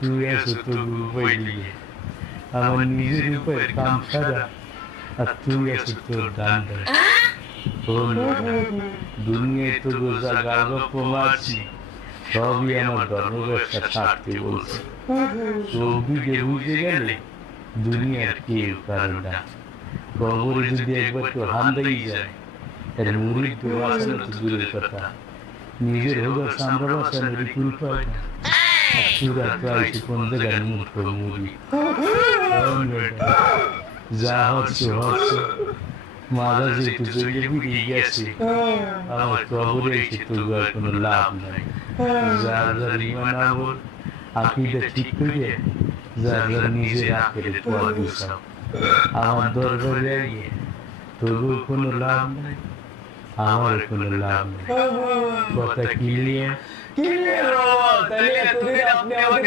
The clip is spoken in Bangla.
তুই আছো তোর উপায় দিয়ে, আমার নিজের উপায়ের কাম সারা, আর তুই আছো তোর ডান্ডায়। দুনিয়ায় তো গোজা গল্প মারছি, সবই আমার ধর্ম ব্যবসা ছাড়তে বলছে। চোখ দুইটে বুঝে গেলে দুনিয়ার কেউ কারণ না। কবরে যদি একবার কেউ হান্দাই যায়, এর মুড়ির তো বাঁচানো তো দূরের কথা, নিজের হোগা সামরা বাঁচানোরই কুল পায় না। আর তুরা তো আইসি কোন জায়গার মূর্খ মুড়ি। যা হচ্ছে হচ্ছে, মাথা যেহেতু চলে বেরিয়ে গেছে, আমার কবরে এসে তবু আর কোনো লাভ নাই। যার যার ইমান আমল আকিদা ঠিক করে যার যার নিজের আখেরে পথ গুছাও। আমার দরবারে আইয়ে তবুও কোনো লাভ নাই, আমার কোনো লাভ নেই। কথা ক্লিয়ার? ক্লিয়ার বাবা, তাহলে এতদিন আপনি আমাকে